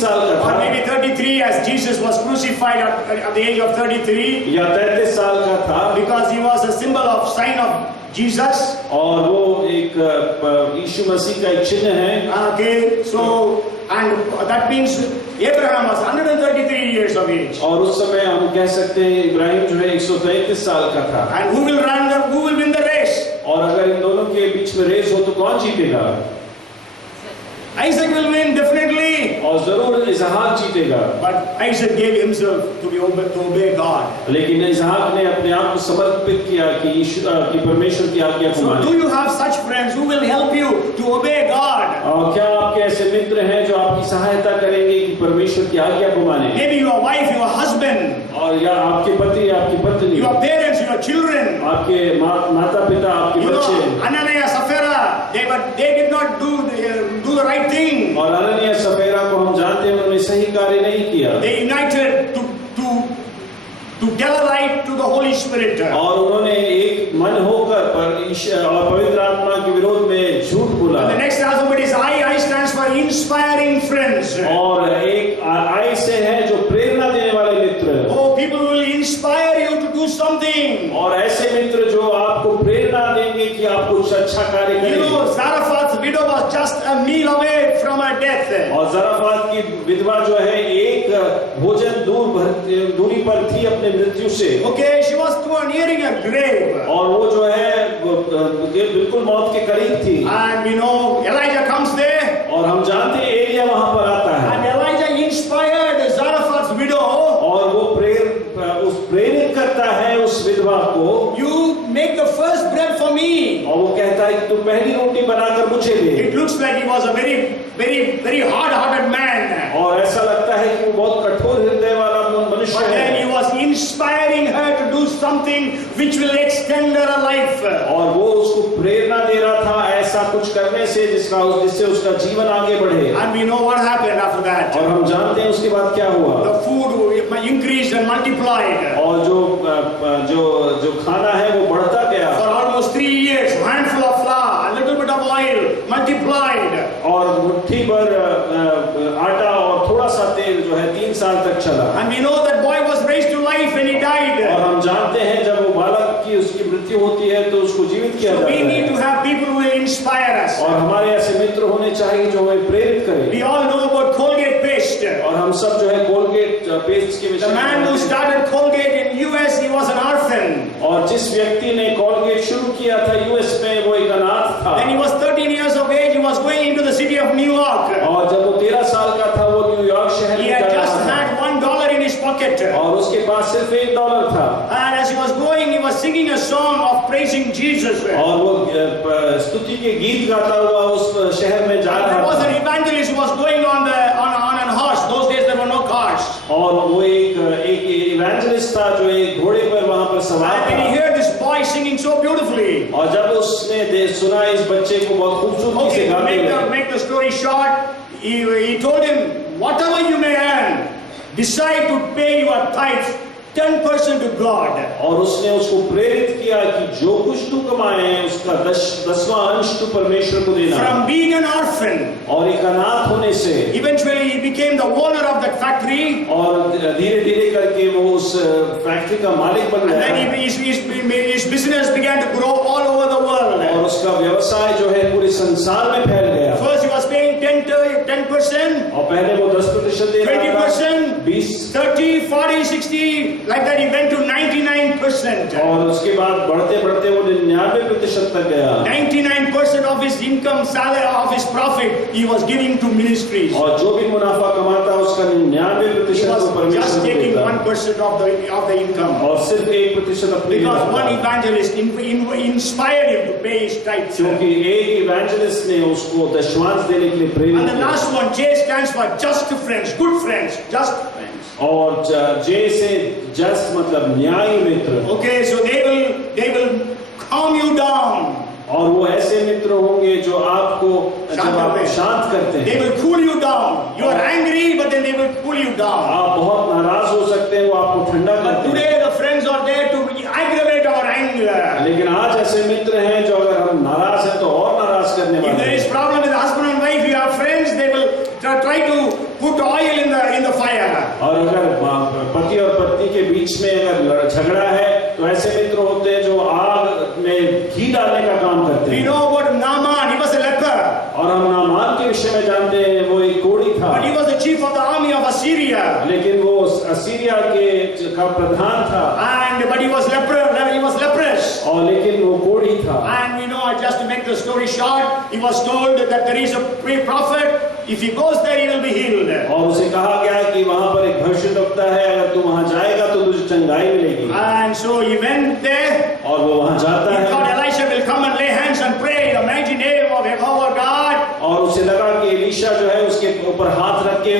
साल का or था, maybe 33 as Jesus was crucified at the age of 33, या 33 साल का था, because he was a symbol of sign of Jesus. और वो एक यीशु मसीह का एक चिन्ह है। Okay, so and that means Abraham was 133 years of age. और उस समय हम कह सकते हैं इब्राहिम जो है 133 साल का था। And who will win the race? और अगर इन दोनों के बीच में रेस हो तो कौन जीतेगा? Isaac will win definitely. और जरूर इसहाक जीतेगा। But Isaac gave himself to obey God. लेकिन इसहाक ने अपने आप को समर्पित किया कि परमेश्वर की आज्ञा को So माने। do you have such friends who will help you to obey God? और क्या आपके ऐसे मित्र हैं जो आपकी सहायता करेंगे कि परमेश्वर की आज्ञा को माने? Maybe your wife, your husband, और या आपके पति, आपकी पत्नी, your parents, your children. आपके माता पिता, आपके You know, बच्चे। Ananias, Sapphira, they did not do the They united to tell a light to the Holy Spirit. और उन्होंने एक मन होकर पवित्र आत्मा के विरोध में झूठ बोला। And the next alphabet is I. I stands for inspiring friends. और एक I से है जो प्रेरणा देने वाले मित्र। Oh, people will inspire you to do something. और ऐसे मित्र जो आपको प्रेरणा देंगे कि आप कुछ अच्छा कार्य करें। You know, Zarephath's widow was just a meal away from her death. और ज़राफ़ात की विधवा जो है एक भोजन दूरी पर थी अपने मृत्यु से। Okay, she was nearing a grave. और वो जो है बिल्कुल मौत के करीब थी। And we know Elijah comes there. और हम जानते हैं एलिया वहां पर आता है। And Elijah inspired Zarephath's widow. और वो प्रेरित करता है उस विधवा को। You make the first bread for me. और वो कहता है कि तू पहली रोटी बनाकर मुझे दे। It looks like he was a very hard-hearted man. और ऐसा लगता है कि वो बहुत कठोर हृदय वाला मनुष्य But है। then he was inspiring her to do something which will extend her life. और वो उसको प्रेरणा दे रहा था ऐसा कुछ करने से जिससे उसका जीवन आगे बढ़े। And we know what happened after that. और हम जानते हैं उसके बाद क्या हुआ। The food increased and multiplied. और जो खाना है वो बढ़ता गया। For almost 3 years, handful of flour, a little bit of oil, multiplied. और मुट्ठी भर आटा और थोड़ा सा तेल जो है 3 साल तक चला। And we know that boy was raised to life when he died. और हम जानते हैं जब वो बालक की उसकी मृत्यु होती है तो उसको जीवित किया So जाता we है। need to have people who will inspire us. और हमारे ऐसे मित्र होने चाहिए जो हमें प्रेरित करें। We all know about Colgate paste. और हम सब जो है कोलगेट पेस्ट के विषय The man who started Colgate in US, he was an orphan. और जिस व्यक्ति ने कोलगेट शुरू किया था यूएस में वो एक अनाथ था। When he was 13 years of age, he was going into the city of New York. और जब वो 13 साल का था वो न्यूयॉर्क शहर He में had जा just रहा था। had $1 in his pocket. और उसके पास सिर्फ $1 था। And as he was going, he was singing a song of praising Jesus. और वो स्तुति के गीत गाता हुआ उस शहर में जा There रहा was था। an evangelist who was going on a horse. Those days there were no cars. और वो एक इवेंजलिस्ट था जो एक घोड़े पर वहां पर सवार And when he था। heard this boy singing so beautifully, और जब उसने सुना इस बच्चे को बहुत खूबसूरती से गाते हुए, make the story short, he told him, whatever you may earn, decide to pay your tithes 10% to God. और उसने उसको प्रेरित किया कि जो कुछ तू कमाए उसका 10वां अंश तू परमेश्वर को देना। From being an orphan, और एक अनाथ होने से eventually he became the owner of that factory. और धीरे-धीरे करके वो उस फैक्ट्री का मालिक बन And गया। then his business began to grow all over the world. और उसका व्यवसाय जो है पूरे संसार में फैल गया। First he was paying 10%, और पहले वो 10% दे रहा था, 20%, 20, 30, 40, 60, like that he went to 99%. और उसके बाद बढ़ते बढ़ते वो 99% तक गया। 99% of his income, salary, of his profit, he was giving to ministries. और जो भी मुनाफा कमाता उसका 99% He was को परमेश्वर just को taking देता। 1% of the income. और सिर्फ 1% अपने लिए Because one रखता। evangelist inspired him to pay his tithes. क्योंकि एक इवेंजलिस्ट ने उसको दशमांश देने के लिए प्रेरित And the किया। last one, J stands for just friends, good friends, just friends. और जे से जस्ट मतलब न्यायी मित्र। Okay, so they will calm you down. और वो ऐसे मित्र होंगे जो आपको जब आप शांत करते They हैं। will cool you down. You are angry, but then they will cool you down. आप बहुत नाराज हो सकते हैं वो आपको ठंडा But करते हैं। today the friends are there to aggravate our anger. लेकिन आज ऐसे मित्र हैं जो अगर हम नाराज हैं तो और नाराज करने If वाले there is हैं। problem with the husband and wife, you have friends, they will try to put oil in the fire. और अगर पति और पत्नी के बीच में अगर झगड़ा है तो ऐसे मित्र होते हैं जो आग में घी डालने का काम करते We हैं। know about Naaman, he was a leper. और हम नामान के विषय में जानते हैं वो एक कोढ़ी था। But he was the chief of the army of Assyria. लेकिन वो असीरिया का प्रधान था। But he was leprous. और लेकिन वो कोढ़ी था। And we know, just to make the story short, he was told that there is a prophet. If he goes there, he will be healed. और उसे कहा गया कि वहां पर एक भविष्यद्वक्ता है, अगर तू वहां जाएगा तो तुझे चंगाई मिलेगी। And so he went there. और वो वहां जाता He है। thought Elisha will come and lay hands and pray in the mighty name of Jehovah God. और उसे लगा कि एलीशा जो है उसके ऊपर हाथ रख के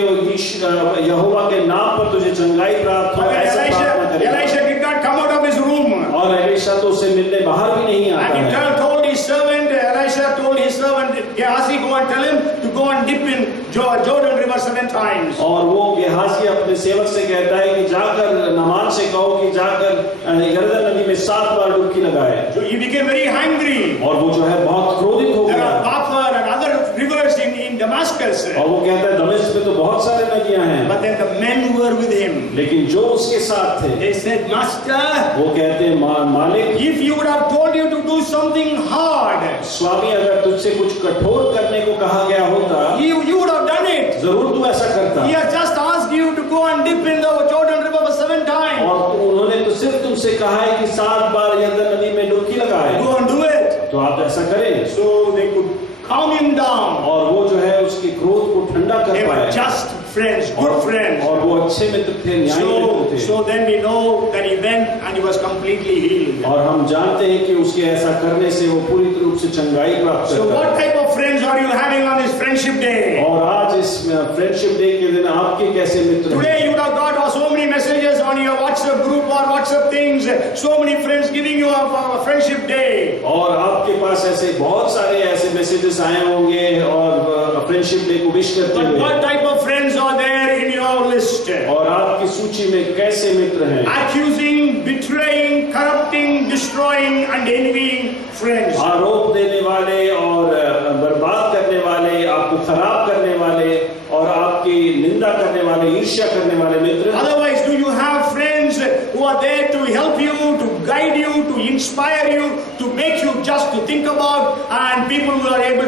यहोवा के नाम पर तुझे चंगाई प्राप्त हो, ऐसा प्रार्थना करेगा। Elisha did not come out of his room. और एलीशा तो उसे मिलने बाहर भी नहीं आता And he है। told his servant Elisha, Elisha told his servant Gehazi, go and tell him to go and dip in Jordan River 7 times. और वो गेहाजी अपने सेवक से कहता है कि जाकर नामान से कहो कि जाकर यरदन नदी में 7 बार डुबकी लगाए। So he became very angry. और वो जो है बहुत क्रोधित हो There गया। are Bhopal and other rivers in Damascus. और वो कहता है दमिश्क में तो बहुत सारे नदियां हैं। But then the men who were with him, लेकिन जो उसके साथ थे, they said, Master, वो कहते हैं मालिक, if you would have told you to do something hard, स्वामी अगर तुझसे कुछ कठोर करने को कहा गया होता, you would have done it. जरूर तू ऐसा करता। He has just asked you to go and dip in the Jordan River for 7 times. और उन्होंने तो सिर्फ तुमसे कहा है कि 7 बार यरदन नदी में डुबकी लगाए। Go and do it. तो आप ऐसा करें। So they could calm him down. और वो जो है उसके क्रोध को ठंडा They कर were पाए। just friends, good friends. और वो अच्छे मित्र थे, न्यायी मित्र थे। So then we know that he went and he was completely healed. और हम जानते हैं कि उसके ऐसा करने से वो पूरी रूप से चंगाई प्राप्त So करता what है। type of friends are you having on this friendship day? और आज इस फ्रेंडशिप डे के दिन आपके कैसे मित्र हैं? Today you would have got so many messages on your WhatsApp group or WhatsApp things. So many friends giving you a friendship day. और आपके पास ऐसे बहुत सारे ऐसे मैसेजेस आए होंगे और फ्रेंडशिप डे को विश करते But हुए। what type of friends are there in your list? और आपकी सूची में कैसे मित्र हैं? Accusing, betraying, corrupting, destroying and envying friends. आरोप देने वाले और बर्बाद करने वाले, आपको खराब करने वाले और आपकी निंदा करने वाले, ईर्ष्या करने वाले मित्र। Otherwise, do you have friends who are there to help you, to guide you, to inspire you, to make you just to think about, and people who are able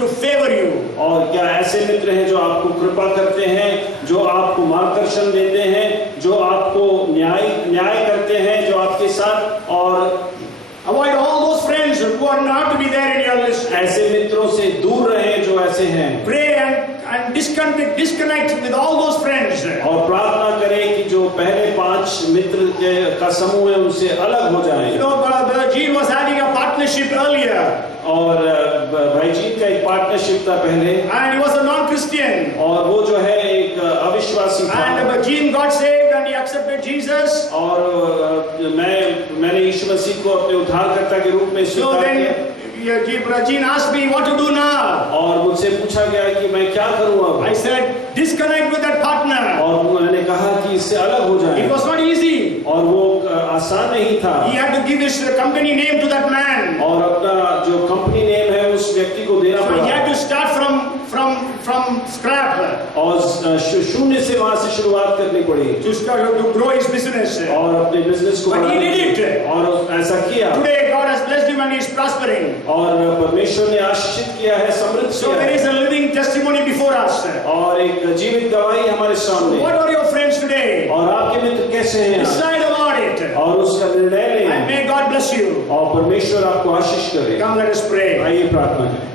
to favor you? और क्या ऐसे मित्र हैं जो आपको कृपा करते हैं, जो आपको मार्गदर्शन देते हैं, जो आपको न्याय करते हैं, जो आपके साथ? और Avoid all those friends who are not to be there in your list. ऐसे मित्रों से दूर रहें जो ऐसे हैं। Pray and disconnect with all those friends. और प्रार्थना करें कि जो पहले 5 मित्र का समूह है उनसे अलग हो जाएं। You know, Brother Jean was having a partnership earlier. और भाई जीत का एक पार्टनरशिप था पहले। And he was a non-Christian. और वो जो है एक अविश्वासी था। And Jean got saved and he accepted Jesus. और मैंने यीशु मसीह को अपने उद्धारकर्ता के रूप में So स्वीकार then किया। Jean asked me what to do now. और मुझसे पूछा गया कि मैं क्या करूं अब? I said disconnect with that partner. और मैंने कहा कि इससे अलग हो जाएं। It was not easy. और वो आसान नहीं था। He had to give his company name to that man. और अपना जो कंपनी नेम है उस व्यक्ति को देना So पड़ा। he had to start from scrap. और शून्य से वहां से शुरुआत करनी पड़ी। To grow his business. और अपने बिजनेस को But he did it. और ऐसा किया। Today God has blessed him and he is prospering. और परमेश्वर ने आशीषित किया है, समृद्ध So किया there है। is a living testimony before us. और एक जीवित गवाही हमारे सामने। What are your friends today? और आपके मित्र कैसे हैं? Decide about it. और उसका निर्णय लें। And may God bless you. और परमेश्वर आपको आशीष करे। Come, let us pray. आइए प्रार्थना करें।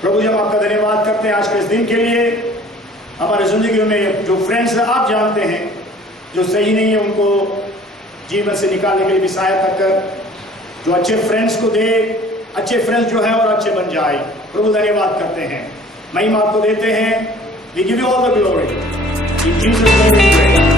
प्रभु जी, हम आपका धन्यवाद करते हैं आज के इस दिन के लिए। हमारे जिंदगी में जो फ्रेंड्स आप जानते हैं जो सही नहीं है उनको जीवन से निकालने के लिए भी सहायता कर, जो अच्छे फ्रेंड्स को दे, अच्छे फ्रेंड्स जो है और अच्छे बन जाए। प्रभु धन्यवाद करते हैं, महिमा आपको देते हैं। We give you all the glory. In Jesus' name we pray.